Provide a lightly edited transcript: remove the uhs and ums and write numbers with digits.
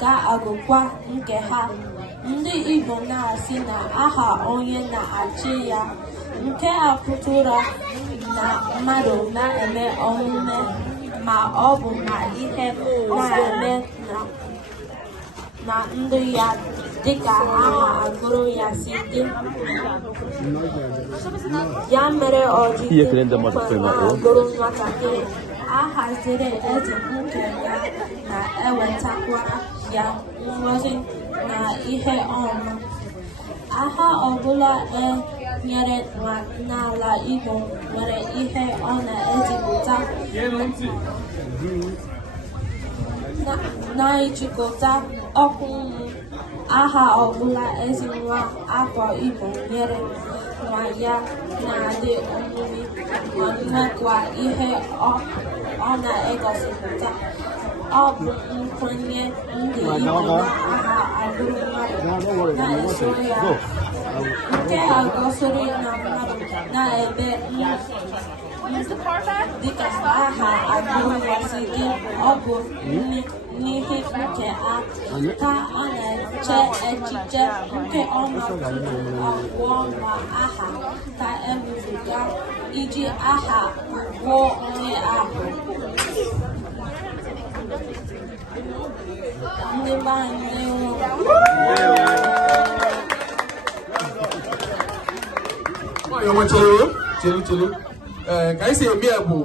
ga-agụkwa nke ha. Ndị Igbo na-asị na aha onye na-achị ya, nke a pụtara na mmadụ na-eme omume ma ọ bụ na ihe na-eme na ndụ ya dịka aha agụrụ ya si dị. Ya mere o ji dị mkpa na-agụrụ nwatakịrị aha ziri ezi nke ya na-ewetakwara ya ngọzi na ihe ọma. Aha ọbụla e nyere n'ala Igbo nwere ihe ọ na-ezipụta na-ejikọta ọkụnụ. Aha ọbụla ezi nwa afọ Igbo nyere nwa ya na-adị omimi ma nwekwa ihe ọ na-egosipụta. Ọ bụ nkwenye ndị Igbo na aha agụrụ mmadụ na-eso ya, nke a gosiri na mmadụ na-ebe dịka aha agụrụ ya si dị. Ọ bụ n'ihi nke a ka ọ na-eche echiche nke ọma tupu ọ gwụọ ma aha ka ewezuga iji aha gwụọ onye ahụ. Ndị be anyị ka anyị si eme ya bụ